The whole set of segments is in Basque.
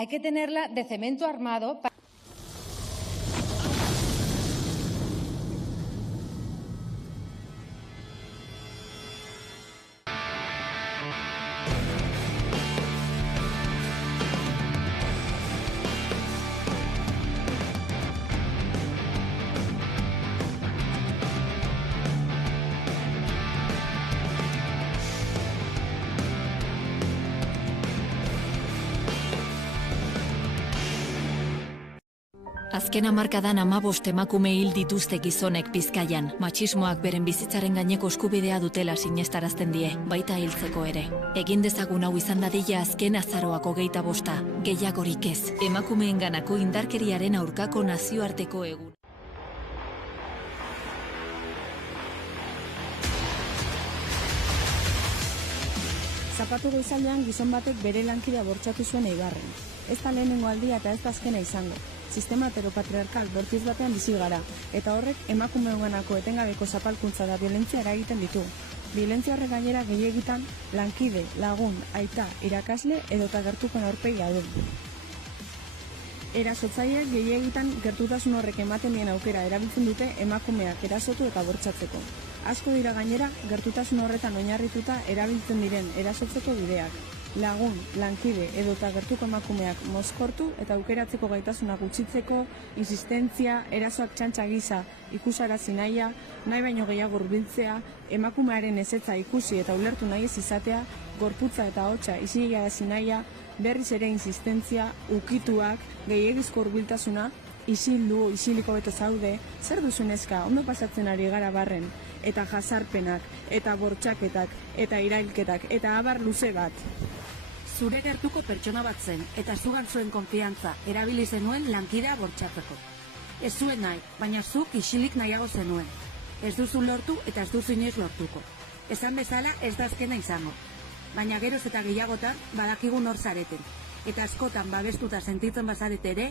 Hay que tenerla de cemento armado. Azken hamarkadan 15 emakume hil dituzte gizonek Bizkaian. Matxismoak beren bizitzaren gaineko eskubidea dutela sinestarazten die, baita hiltzeko ere. Egin dezagun hau izan dadila azken azaroak 25, gehiagorik ez. Emakumeenganako indarkeriaren aurkako nazioarteko egun. Zapatu goizaldean gizon batek bere lankidea bortxatu zuen Eibarren. Ez da lehenengo aldia eta ez da azkena izango. Sistema heteropatriarkal bortiz batean bizi gara, eta horrek emakumeonganako etengabeko zapalkuntza da violentzia eragiten ditu. Violentzia horrek gainera gehiegitan lankide, lagun, aita, irakasle edota gertukoen aurpegia du. Erasotzaileak gehiegitan gertutasun horrek ematen dien aukera erabiltzen dute emakumeak erasotu eta bortxatzeko. Asko dira gainera gertutasun horretan oinarrituta erabiltzen diren erasotzeko bideak. Lagun, lankide edota gertuko emakumeak mozkortu eta aukeratzeko gaitasuna gutxitzeko, insistentzia, erasoak txantxa gisa ikusarazi nahia, nahi baino gehiago hurbiltzea, emakumearen ezetza ikusi eta ulertu nahi ez izatea, gorputza eta ahotsa isilarazi nahia, berriz ere insistentzia, ukituak, gehiegizko hurbiltasuna, isildu, isiliko beto zaude, zer duzu neska, ondo pasatzen ari gara barren, eta jazarpenak, eta bortxaketak, eta irailketak, eta abar luze bat. Zure gertuko pertsona bat zen, eta zugan zuen konfiantza, erabili zenuen lankidea bortxatzeko. Ez zuen nahi, baina zuk isilik nahiago zenuen. Ez duzu lortu eta ez duzu inoiz lortuko. Esan bezala ez da azkena izango. Baina geroz eta gehiagotan badakigun hor zareten. Eta askotan babestuta sentitzen bazarete ere,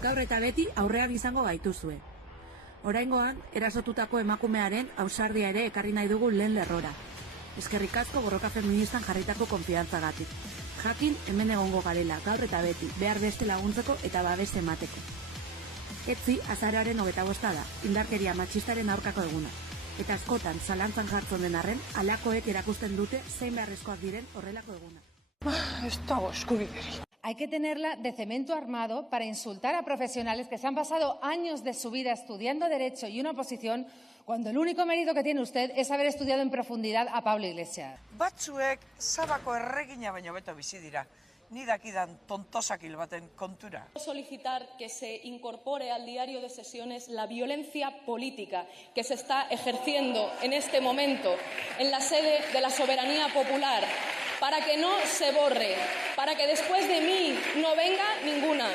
gaur eta beti aurrean izango gaituzue. Oraingoan, erasotutako emakumearen ausardia ere ekarri nahi dugu lehen lerrora. Eskerrik asko borroka feministan jarritako konfiantzagatik. Jakin hemen egongo garela, gaur eta beti, behar beste laguntzeko eta babes emateko. Etzi, azaroaren 25 da, indarkeria matxistaren aurkako eguna. Eta askotan, zalantzan jartzen den arren, halakoek erakusten dute zein beharrezkoak diren horrelako eguna. Ez dago eskubiderik. Hay que tenerla de cemento armado para insultar a profesionales que se han pasado años de su vida estudiando Derecho y una oposición, cuando el único mérito que tiene usted es haber estudiado en profundidad a Pablo Iglesias. Batzuek Sabako erregina baino beto bizi dira. Ni dakidan tontosakil baten kontura. Solicitar que se incorpore al diario de sesiones la violencia política que se está ejerciendo en este momento en la sede de la soberanía popular, para que no se borre, para que después de mí no venga ninguna.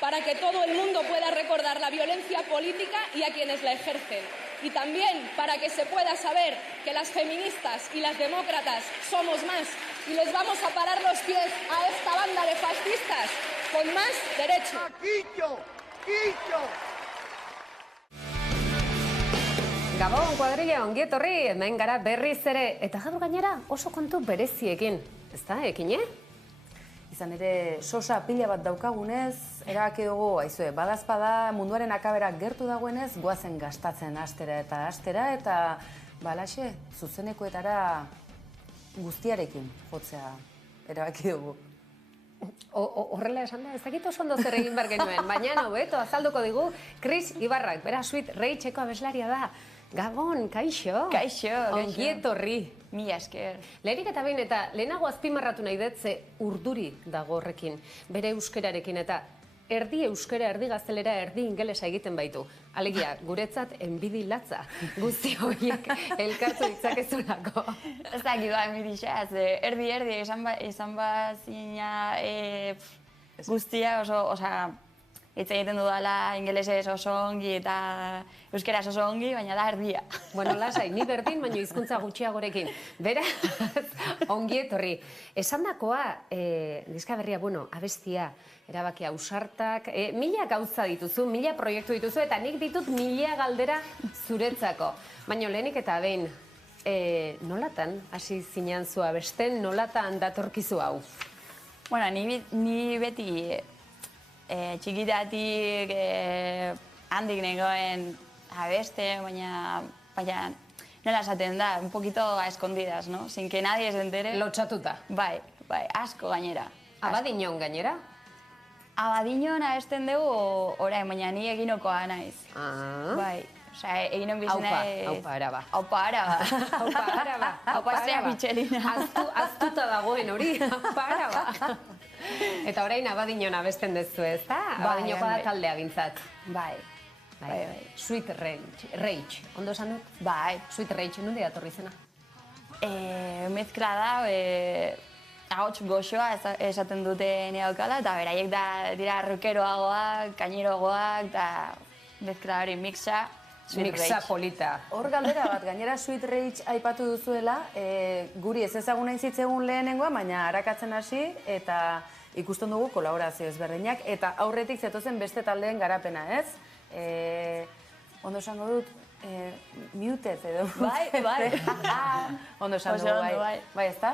Para que todo el mundo pueda recordar la violencia política y a quienes la ejercen. Y también para que se pueda saber que las feministas y las demócratas somos más y les vamos a parar los pies a esta banda de fascistas con más derecho. ¡Quillo! ¡Quillo! Gabon, kuadrilla, ongi etorri, hemen gara berriz ere, eta gaur gainera oso kontu bereziekin. Ez da, ekine? Izan ere, sosa pila bat daukagunez, erabaki dugu, aizue, badazpada munduaren akabera gertu dagoenez, goazen gastatzen astera, eta balaxe, zuzenekoetara guztiarekin jotzea erabaki dugu. Horrela esan da, ez dakit oso ondo zer egin behar genuen, baina hobeto azalduko digu, Chris Ibarrak, bera Sweet Rage-eko abeslaria da. Gabon, kaixo? Kaixo. Ongi etorri. Mila esker. Lehenik eta behin eta lehenago azpimarratu nahi dut ze urduri dago horrekin, bere euskerarekin eta erdi euskera, erdi gaztelera, erdi ingelesa egiten baitu. Alegia, guretzat enbidi latza guzti horiek elkartu ditzakezulako. Ez da gidoa enbidisa, erdi esan bazina guztia oso hitz egiten dudala ingelesez oso ongi eta euskeraz oso ongi, baina da erdia. Bueno, lasai, ni berdin, baina hizkuntza gutxiagorekin. Beraz, ongi etorri. Esandakoa, diska berria, abestia, erabaki ausartak, mila gauza dituzu, mila proiektu dituzu, eta nik ditut mila galdera zuretzako. Baina lehenik eta behin, nolatan hasi zinean zu abesten, nolatan datorkizu hau? Bueno, ni beti txikitatik handik nengoen abeste, baina nola esaten da, un poquito a escondidas, ¿no? Sin que nadie se entere. Lotxatuta. Bai, asko gainera. Abadiñon gainera? Abadiñon abesten dugu orain, baina ni eginokoa naiz. Bai, osea, eginon bizena... Aupa araba. Aupa araba. Aupa araba. Aupa estea pitxelina. Aztuta dagoen hori, aupa araba. Eta orain Abadiñon abesten dezu, ez da? Abadiñokoa da taldea gintzat. Bai. Sweet Rage, ondo esan dut? Bai. Sweet Rage, nundi datorri zena? Mezkla da, ahots goxoa esaten dute neokala, eta beraiek dira rockeroagoak, kaineroagoak, eta mezkla hori mixa, Sweet Rage. Mixa polita. Hor galdera bat, gainera Sweet Rage aipatu duzuela, guri ez ezaguna izitzegun lehenengoa, baina harakatzen hasi, eta ikusten dugu kolaborazio ezberdinak, eta aurretik zetozen beste taldeen garapena, ez? Ondo esango dut, muted edo. Bai. Ondo esango dut, bai, ez da?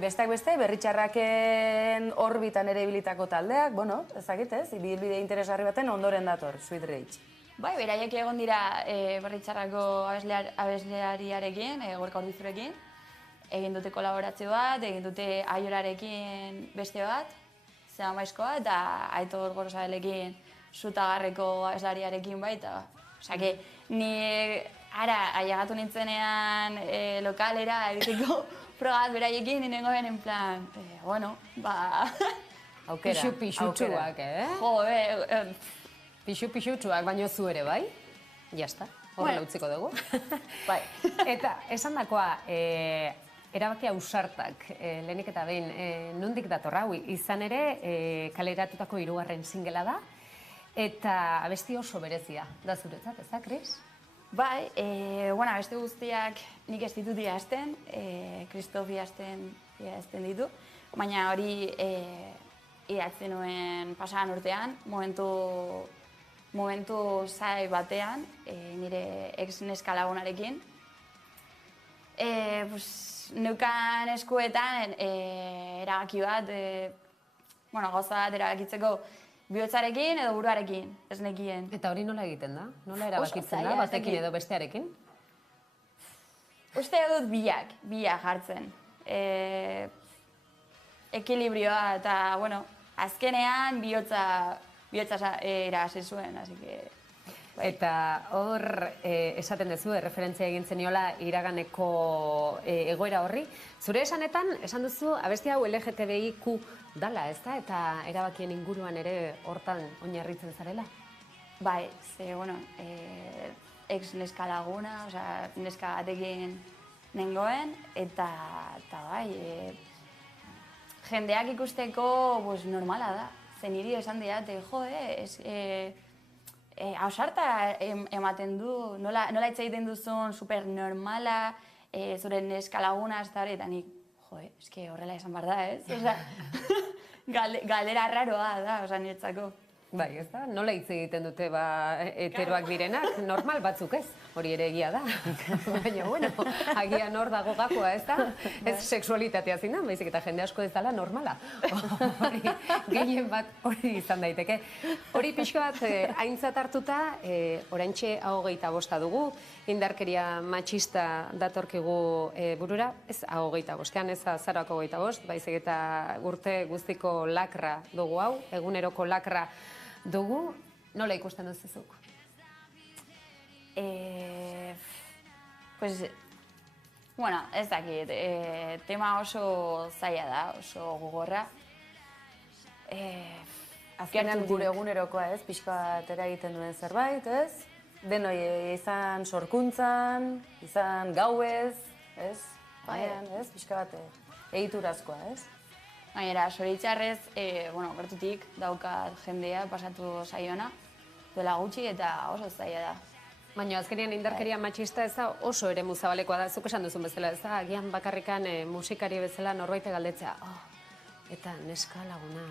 Besteak beste, Berritxarraken orbitan ere ibilitako taldeak, bueno, ezakit ez, ibilbide interesgarri baten ondoren dator, Sweet Rage. Bai, beraiek egon dira Berritxarrako abesleariarekin, Gorka Ordizurekin, egin dute kolaborazio bat, egin dute Aiorarekin beste bat, Zema Maizkoa, eta Aitor Gorosabelekin Zutagarreko abeslariarekin baita. Osea, ni ara ailegatu nintzenean lokalera egiteko probat beraiekin, nengoen en plan, bueno, Aukera, pixu-pixutxuak, Jo, Pixu-pixutxuak, baino zu ere, bai? Jazta, horrela utziko dugu. Bai, eta esan dakoa, erabaki ausartak, lehenik eta behin, nondik dator hau, izan ere, kaleratutako 3. singela da, eta abesti oso berezia da zuretzat, ez da, Kris? Bai, abesti guztiak nik ez ditut idazten, Kristof idazten ditu, baina hori idatzen nuen pasaran urtean, momentu zai batean, nire ex-neska lagunarekin. Neukan eskuetan erabaki bat, gauza bat erabakitzeko bihotzarekin edo buruarekin, ez nekien. Eta hori nola egiten da? Nola erabakitzen da, batekin edo bestearekin? Uste dut biak jartzen. Ekilibrioa eta, azkenean bihotza erabasi zuen, así que... Eta hor, esaten duzu, referentzia egin zeniola iraganeko egoera horri. Zure esanetan, esan duzu, abesti hau LGTBIQ dala, ez da? Eta erabakien inguruan ere hortan oinarritzen zarela? Bai, ze, ex neska laguna, neska batekin nengoen, eta bai, jendeak ikusteko normala da. Zen niri esan diate, ausarta ematen du, nola hitz egiten duzun supernormala, zure neska laguna, eta nik, eske horrela esan behar da, ez? Galdera arraroa da, niretzako. Bai, ez da? Nola hitz egiten dute heteroak direnak? Normal batzuk ez, hori ere egia da. Baina, agian hor dago gakoa, ez da? Ez sexualitatea zinan, baizik eta jende asko ez dela normala. Gehien bat hori izan daiteke. Hori pixka bat aintzat hartuta, oraintxe 25 dugu, indarkeria matxista datorkigu burura, ez 25ean, ez azaroako 25, baizik eta urte guztiko lakra dugu hau, eguneroko lakra dugu, nola ikusten duzuzuk? Ez dakit, tema oso zaila da, oso gogorra. Azkenean gure egunerokoa, ez? Pixka bat eragiten duen zerbait, ez? Denoi izan sorkuntzan, izan gauez, ez? Baina, ez? Pixka bat egiturazkoa, ez? Gainera, zoritxarrez, gertutik daukat jendea pasatu zaiona, duela gutxi eta oso zaila da. Baina azkenean indarkeria matxista ez da oso ere muzabalekoa da, zuk esan duzun bezala, ez da, agian bakarrikan musikari bezala norbaite galdetzea, eta neska laguna,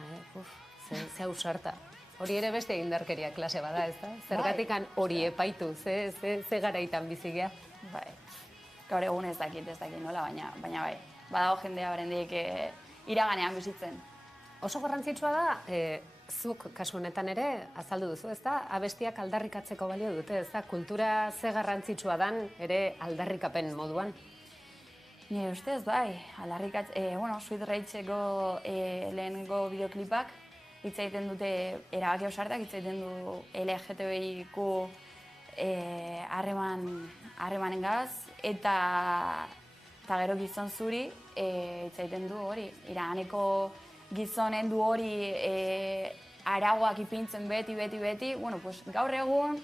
ze ausarta. Hori ere beste indarkeria klase bada, ez da? Zergatikan hori epaitu, ze garaitan bizigea? Bai, gaur egun ez dakit nola, baina bai, badago jendea barendik iraganean bizitzen. Oso garrantzitsua da, zuk kasu honetan ere azaldu duzu, ez da? Abestiak aldarrikatzeko balio dute, ez da? Kultura ze garrantzitsua dan ere aldarrikapen moduan? Nire ustez, bai, Sweet Racheko lehenengo bideoklipak hitz egiten dute erabaki ausartak, hitz egiten du LGTBIQ harremanengaz, eta gero gizon zuri hitz egiten du hori, iraganeko gizonen du hori arauak ipintzen beti, gaur egun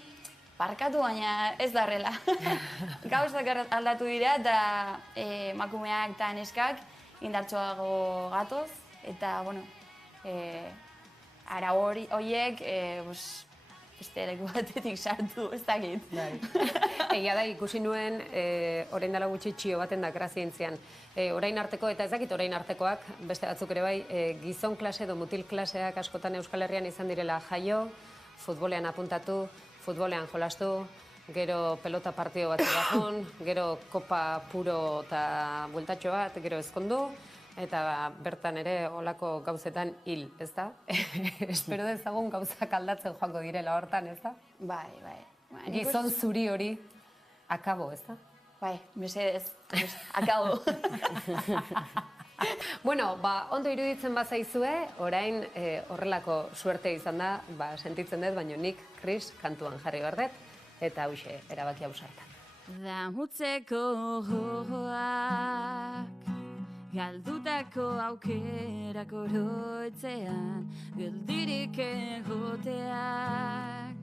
barkatu, baina ez da horrela. Gauzak aldatu dira eta emakumeak eta neskak indartsuago gatoz, eta, arau horiek beste leku batetik sartu, ez dakit. Egia da, ikusi nuen, orain dela gutxi txio baten da grazientzian. Orain arteko, eta ez dakit orain artekoak, beste batzuk ere bai, gizon klase edo mutil klaseak askotan Euskal Herrian izan direla jaio, futbolean apuntatu, futbolean jolastu, gero pelota partio bat egon, gero kopa puro eta bueltatxo bat, gero ezkondu, eta bertan ere olako gauzetan hil, ez da? Espero dezagun gauzak aldatzen joango direla hortan, ez da? Bai. Gizon zuri hori, akabo, ez da? Bai, mesedez, akabo. Bueno, ondo iruditzen bazaizue, orain horrelako suerte izan da, sentitzen dut, baina nik, Kris, kantuan jarri bardet, eta hauxe, erabaki ausartak. Damutzeko joak, galdutako aukerak oroitzean, geldirik egoteak,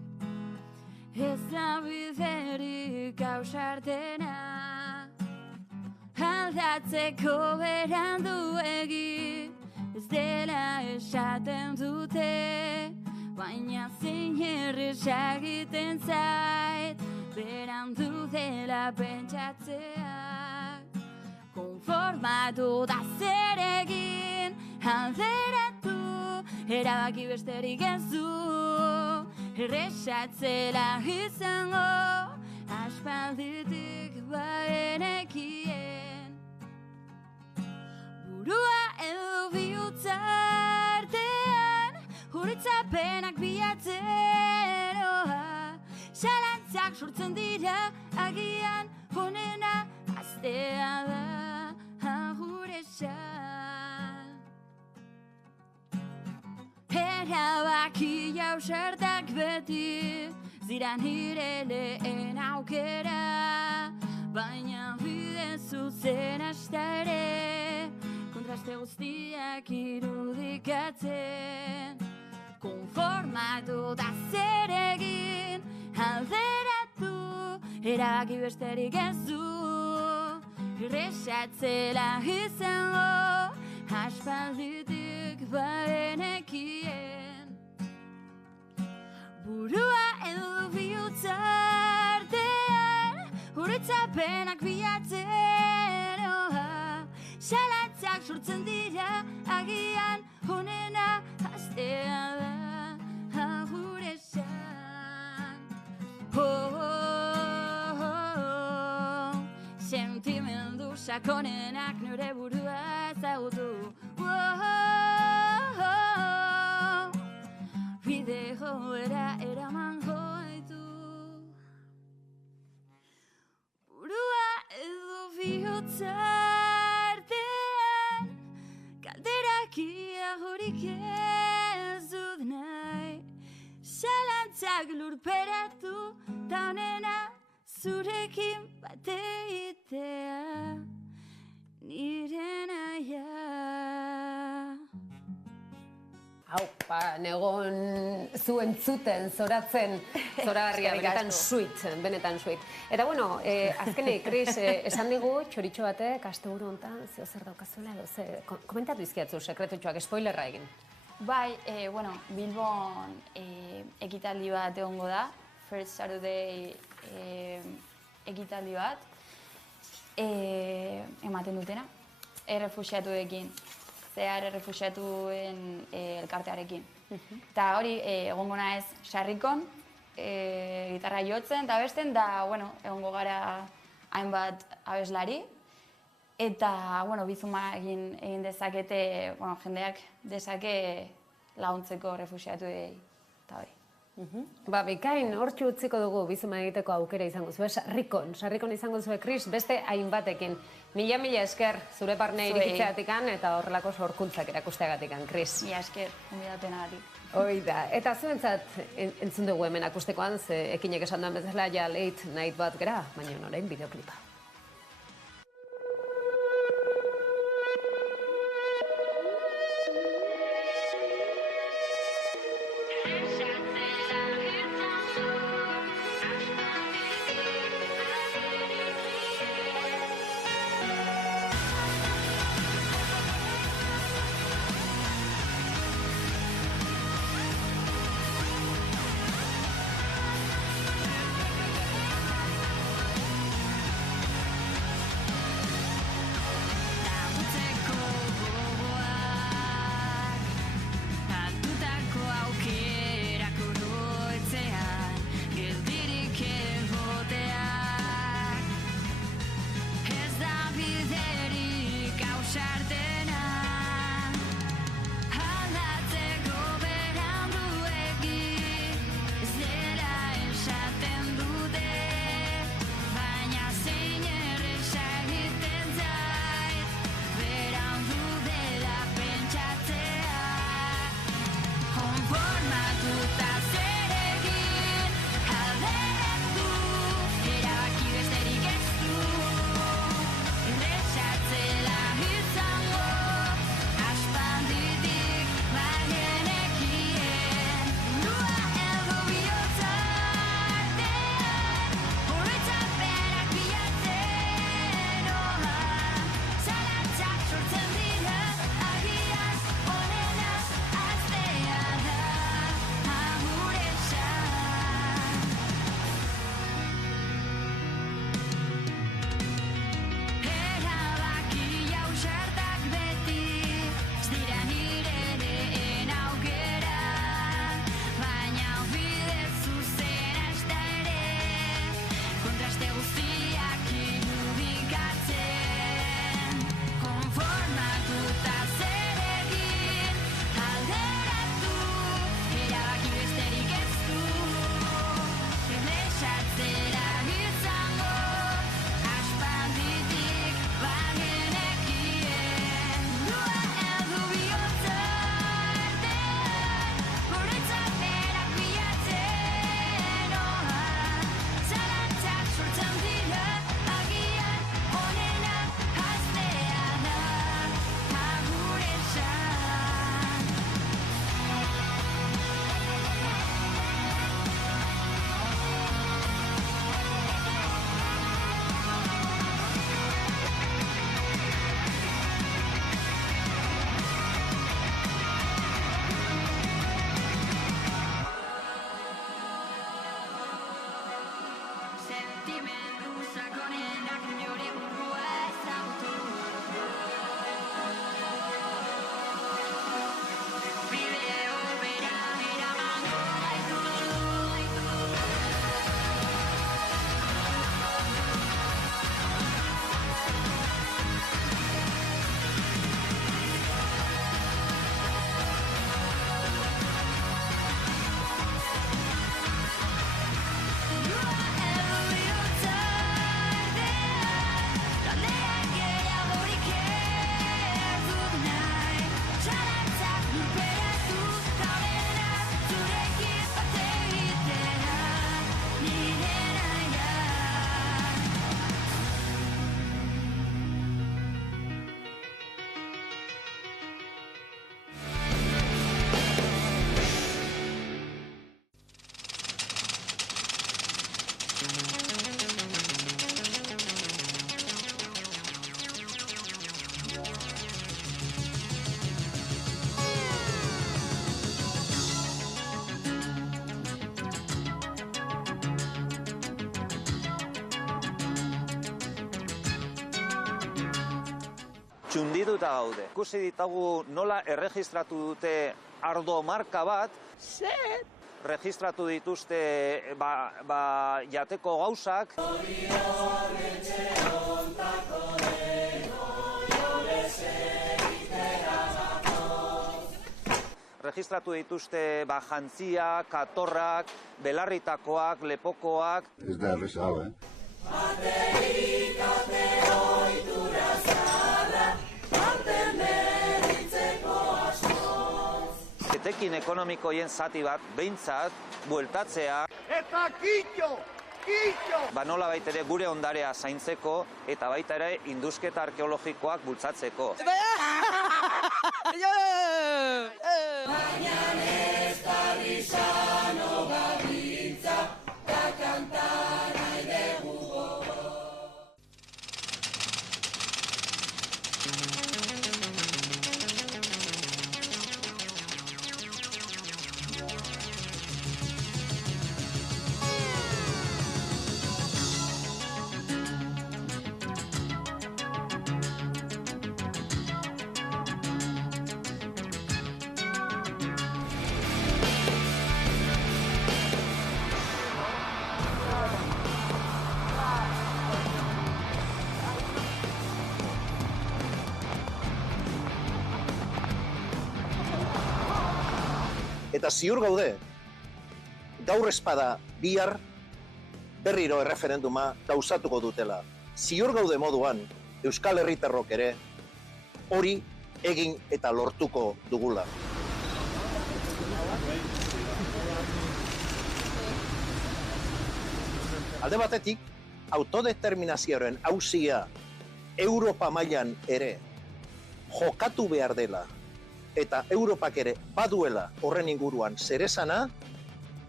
ez da biderik ausartena, aldatzeko beranduegi, ez dela esaten dute, baina zein erresak egiten zait, berandu dela pentsatzeak. Konformatu da zer egin, alderatu, erabaki besterik ez du, erresatzela izango, aspalditik baenekien. Burua edo bihotza artean, horitzapenak bilatzen, salantzak sortzen dira, agian honena aztea da aguresan. Erabaki ausartak beti, ziran nire lehen aukera, baina bide zuzen hasta ere, kontraste guztiak irudikatzen. Konformatu da zer egin, alderatu, erabaki besterik ez du, erresatzela izango, aspalditik baenekien. Burua edo bihotza artean, horitzapenak bilatzen, salantzak sortzen dira, agian honena aztea da aguresan. Sentimendu sakonenak nire burua ezagutu, bide joera eraman goitu. Burua edo bihotza artean, kalderakia horik ez dut nahi, salantzak lurperatu, ta honena zurekin bate egitea, nire naia. Haupa, negon zuen zuten, zoratzen, zoragarria, benetan suit. Eta bueno, azkenik, Kris, esan digu, txoritxo batek, asteburu honetan, zeo zer daukazuela, komentatu izkiatzu, sekretutxoak, spoilerra egin. Bai, Bilbon ekitaldi bat egongo da, First Saturday ekitaldi bat, ematen dutena, errefuxiatuekin. Zehar errefuxiatuen elkartearekin. Eta hori, egongo naiz sarrikon, gitarra jotzen eta abesten, da, egongo gara hainbat abeslari. Eta, bizuma egin dezakete, jendeak dezake laguntzeko refuxiatuei eta hori. Bikain, hortxu utziko dugu bizuma egiteko aukera izango zuen, sarrikon izango zuen, Kris, beste hainbatekin. Mila esker zure barne irikitzeatikan eta horrelako sorkuntzak erakusteagatikan, Kris. Mila esker, onbidapenagatik. Hoi da, eta zuentzat entzun dugu hemen akustekoan, ze ekinek esan duen bezala ja late night bat gera, baina orain bideoklipa. txundituta gaude. Ikusi ditagu nola erregistratu dute ardo marka bat. Zer? Registratu dituzte jateko gauzak. erregistratu dituzte jantziak, katorrak, belarritakoak, lepokoak. Ez da erreza hau, Etekin ekonomikoien zati bat, behintzat, bueltatzea. Eta kitxo! Nola baita ere gure ondarea zaintzeko eta baita ere indusketa arkeologikoak bultzatzeko. Eta ziur gaude, gaur espada bihar berriro erreferenduma gauzatuko dutela. Ziur gaude moduan, Euskal Herritarrok ere hori egin eta lortuko dugula. Alde batetik, autodeterminazioaren auzia Europa mailan ere jokatu behar dela, eta Europak ere baduela horren inguruan zeresana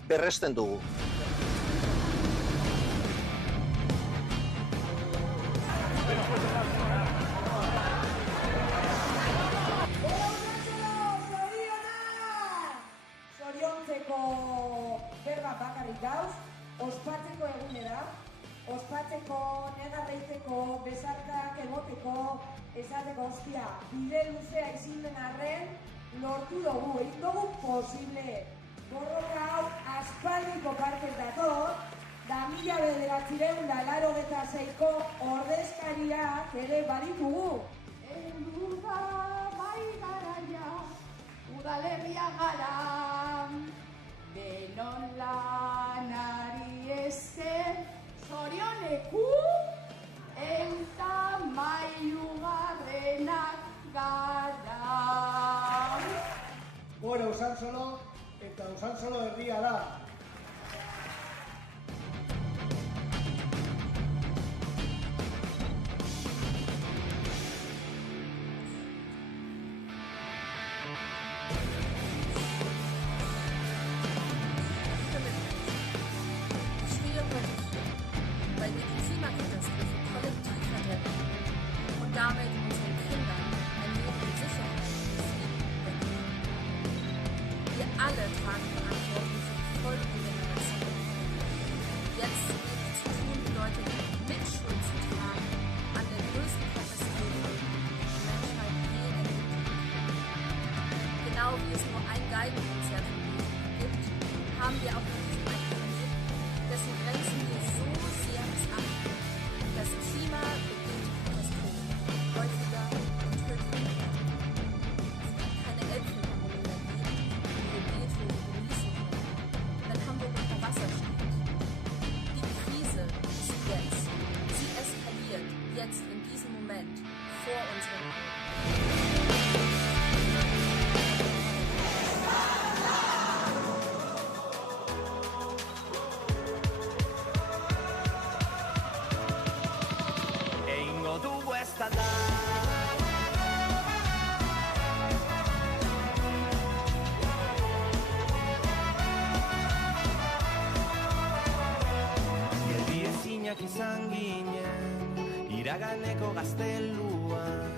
berresten dugu. Zoriontzeko berba bakarrik gauz, ospatzeko egunera, ospatzeko, negarreiteko, besarkak emoteko, esateko ostia, bide luzea izin den arren, lortu dugu, egin dugu posible. Borroka hau aspaldiko partez dator, da 1986ko ordezkariak ere baditugu. Heldu da bai garaia, udalerria gara, denon lanari esker, zorioneku, eta mailugarrenak gara. Gora Usansolo eta Usansolo herria da. Damit unseren Kindern ein Leben in Sicherheit zu geben. Wir alle tragen Verantwortung für die folgenden Generationen. Jetzt wirklich zu tun bedeutet, Mitschuld zu tragen an der größten Katastrophe, die die Menschheit je erlebt hat. Genau wie es nur ein Geigenkonzert im Leben gibt, haben wir auch in diesem einen Planeten, dessen Grenzen wir so sehr missachten. Das Klima beginnt häufiger und tödlicher. Es gibt keine Elbphilharmonie mehr geben, die wir Beethoven genießen können, wenn Hamburg unter Wasser steht. Die Krise ist jetzt. Sie eskaliert jetzt in diesem Moment vor unseren Augen. Izan ginen, iraganeko gazteluan,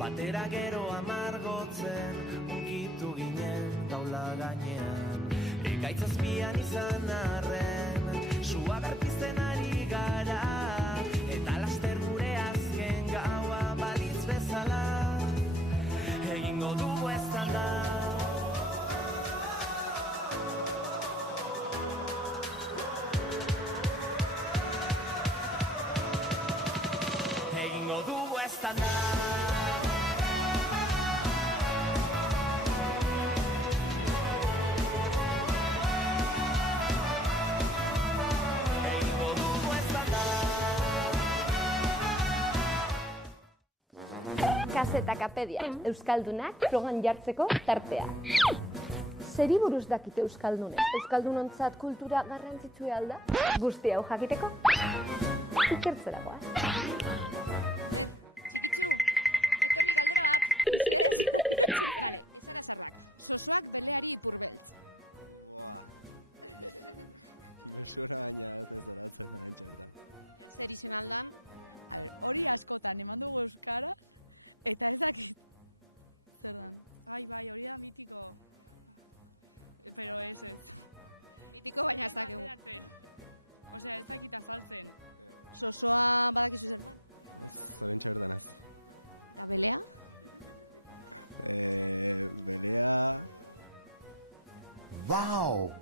batera gero amargotzen, unkitu ginen taula gainean. Ekaitz azpian izan arren, sua berpizten ari gara, eta laster gure azken gaua balitz bezala, egingo dugu eztanda. Dugu estanda. Kazetakapedia, Euskaldunak frogan jartzeko tartea. Zeri buruz dakite Euskaldune? Euskaldunontzat kultura garrantzitsua alda? Guzti hau jakiteko? Ikertzeragoa. Wow!